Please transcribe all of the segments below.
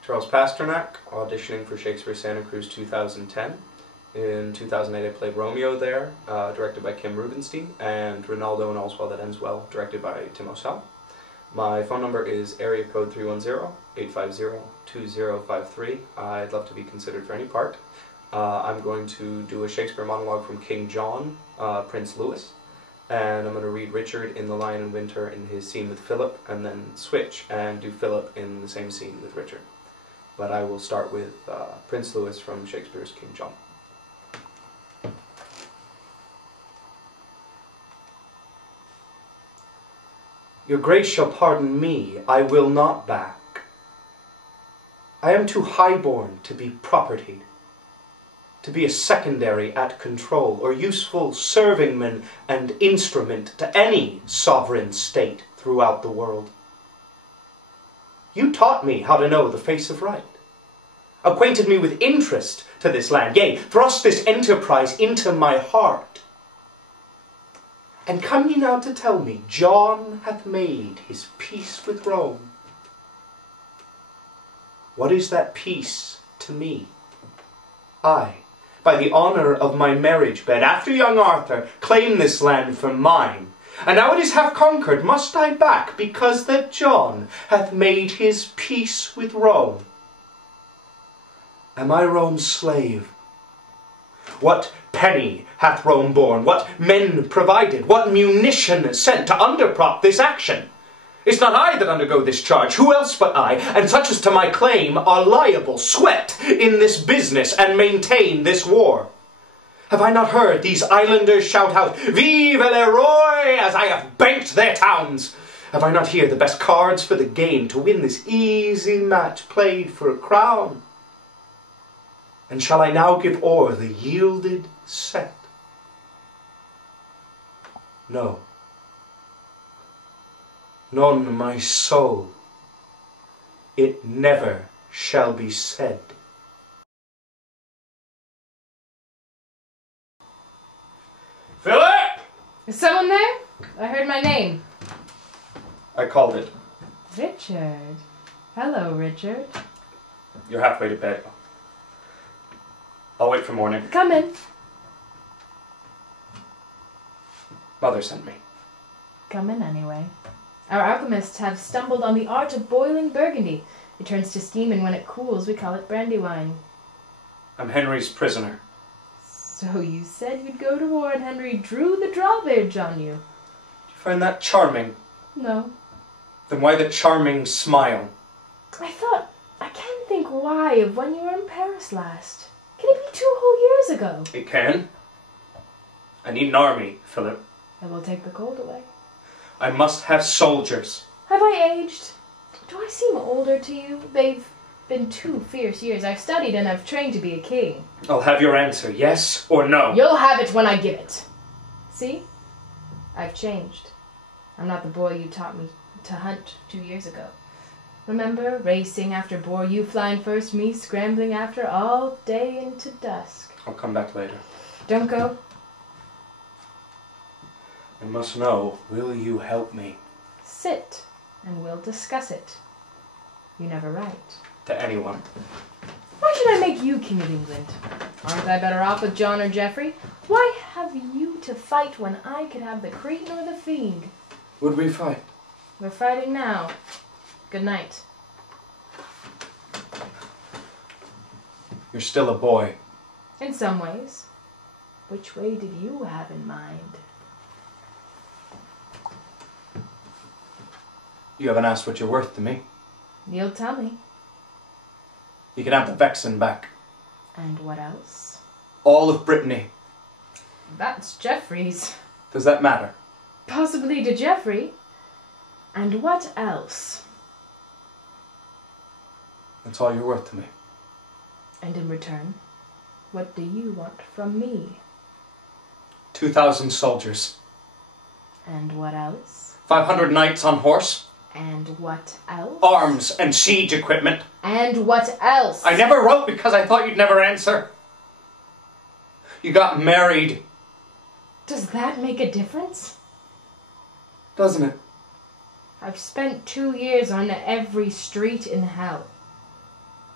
Charles Pasternak, auditioning for Shakespeare Santa Cruz 2010. In 2008 I played Romeo there, directed by Kim Rubenstein, and Ronaldo and All's Well That Ends Well, directed by Tim O'Sell. My phone number is area code 310-850-2053. I'd love to be considered for any part. I'm going to do a Shakespeare monologue from King John, Prince Louis, and I'm going to read Richard in The Lion in Winter in his scene with Philip, and then switch and do Philip in the same scene with Richard. But I will start with Prince Louis from Shakespeare's King John. Your Grace shall pardon me, I will not back. I am too highborn to be propertied, to be a secondary at control, or useful servingman and instrument to any sovereign state throughout the world. You taught me how to know the face of right, acquainted me with interest to this land, yea, thrust this enterprise into my heart. And come ye now to tell me, John hath made his peace with Rome. What is that peace to me? I, by the honour of my marriage bed, after young Arthur, claim this land for mine. And now it is half conquered, must I back, because that John hath made his peace with Rome? Am I Rome's slave? What penny hath Rome borne? What men provided? What munition sent to underprop this action? It's not I that undergo this charge, who else but I, and such as to my claim are liable, sweat in this business, and maintain this war. Have I not heard these islanders shout out, Vive le Roi, as I have banked their towns? Have I not here the best cards for the game to win this easy match played for a crown? And shall I now give o'er the yielded set? No. Non my soul, it never shall be said. Philip! Is someone there? I heard my name. I called it. Richard. Hello, Richard. You're halfway to bed. I'll wait for morning. Come in. Mother sent me. Come in anyway. Our alchemists have stumbled on the art of boiling burgundy. It turns to steam, and when it cools, we call it brandywine. I'm Henry's prisoner. So you said you'd go to war, and Henry drew the drawbridge on you. Do you find that charming? No. Then why the charming smile? I can't think why of when you were in Paris last. Can it be 2 whole years ago? It can. I need an army, Philip. It will take the cold away. I must have soldiers. Have I aged? Do I seem older to you? They've been 2 fierce years. I've studied and I've trained to be a king. I'll have your answer, yes or no. You'll have it when I give it. See? I've changed. I'm not the boy you taught me to hunt 2 years ago. Remember, racing after boar, you flying first, me scrambling after all day into dusk. I'll come back later. Don't go. I must know, will you help me? Sit, and we'll discuss it. You never write. To anyone. Why should I make you King of England? Aren't I better off with John or Geoffrey? Why have you to fight when I could have the Cretan or the Fiend? Would we fight? We're fighting now. Good night. You're still a boy. In some ways. Which way did you have in mind? You haven't asked what you're worth to me. You'll tell me. You can have the Vexen back. And what else? All of Brittany. That's Geoffrey's. Does that matter? Possibly to Geoffrey. And what else? That's all you're worth to me. And in return, what do you want from me? 2,000 soldiers. And what else? 500 knights on horse. And what else? Arms and siege equipment. And what else? I never wrote because I thought you'd never answer. You got married. Does that make a difference? Doesn't it? I've spent 2 years on every street in hell.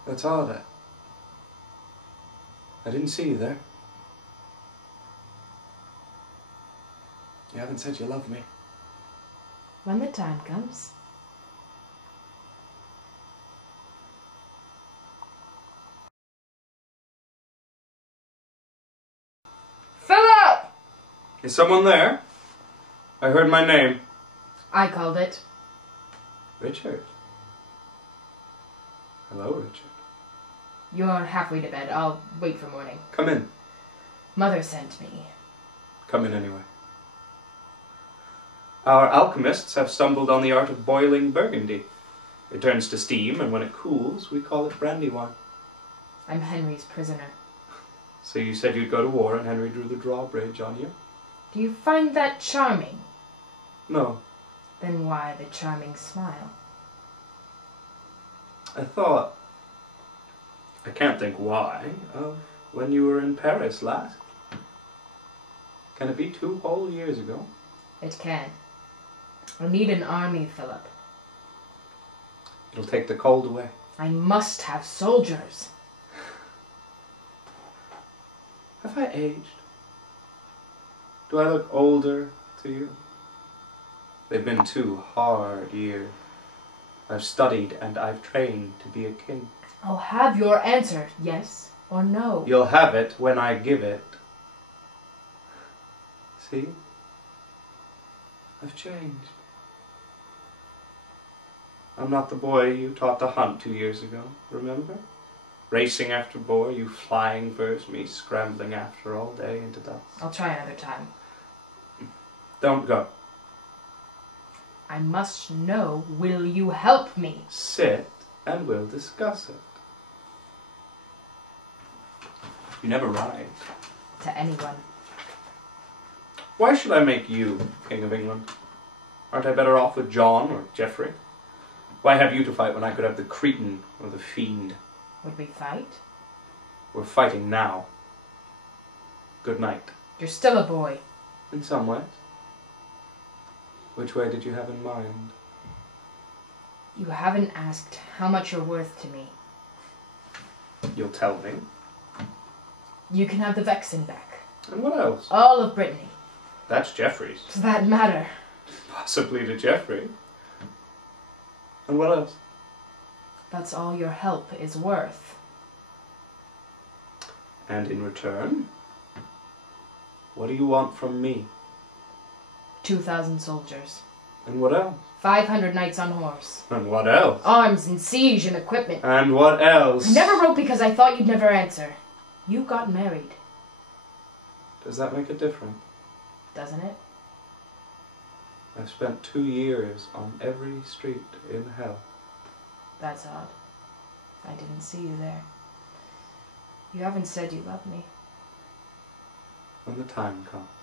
That's odd. I didn't see you there. You haven't said you love me. When the time comes. Philip! Is someone there? I heard my name. I called it. Richard. Hello, Richard. You're halfway to bed. I'll wait for morning. Come in. Mother sent me. Come in anyway. Our alchemists have stumbled on the art of boiling burgundy. It turns to steam, and when it cools, we call it brandy wine. I'm Henry's prisoner. So you said you'd go to war, and Henry drew the drawbridge on you? Do you find that charming? No. Then why the charming smile? I thought, I can't think why, of when you were in Paris last. Can it be 2 whole years ago? It can. I need an army, Philip. It'll take the cold away. I must have soldiers. Have I aged? Do I look older to you? They've been 2 hard years. I've studied and I've trained to be a king. I'll have your answer, yes or no. You'll have it when I give it. See? I've changed. I'm not the boy you taught to hunt 2 years ago, remember? Racing after boar, you flying first, me scrambling after all day into dust. I'll try another time. Don't go. I must know, will you help me? Sit and we'll discuss it. You never ride. To anyone. Why should I make you King of England? Aren't I better off with John or Geoffrey? Why have you to fight when I could have the Cretan or the Fiend? Would we fight? We're fighting now. Good night. You're still a boy. In some ways. Which way did you have in mind? You haven't asked how much you're worth to me. You'll tell me. You can have the Vexen back. And what else? All of Brittany. That's Geoffrey's. Does that matter? Possibly to Geoffrey. And what else? That's all your help is worth. And in return, what do you want from me? 2,000 soldiers. And what else? 500 knights on horse. And what else? Arms and siege and equipment. And what else? I never wrote because I thought you'd never answer. You got married. Does that make a difference? Doesn't it? I've spent 2 years on every street in hell. That's odd. I didn't see you there. You haven't said you love me. When the time comes.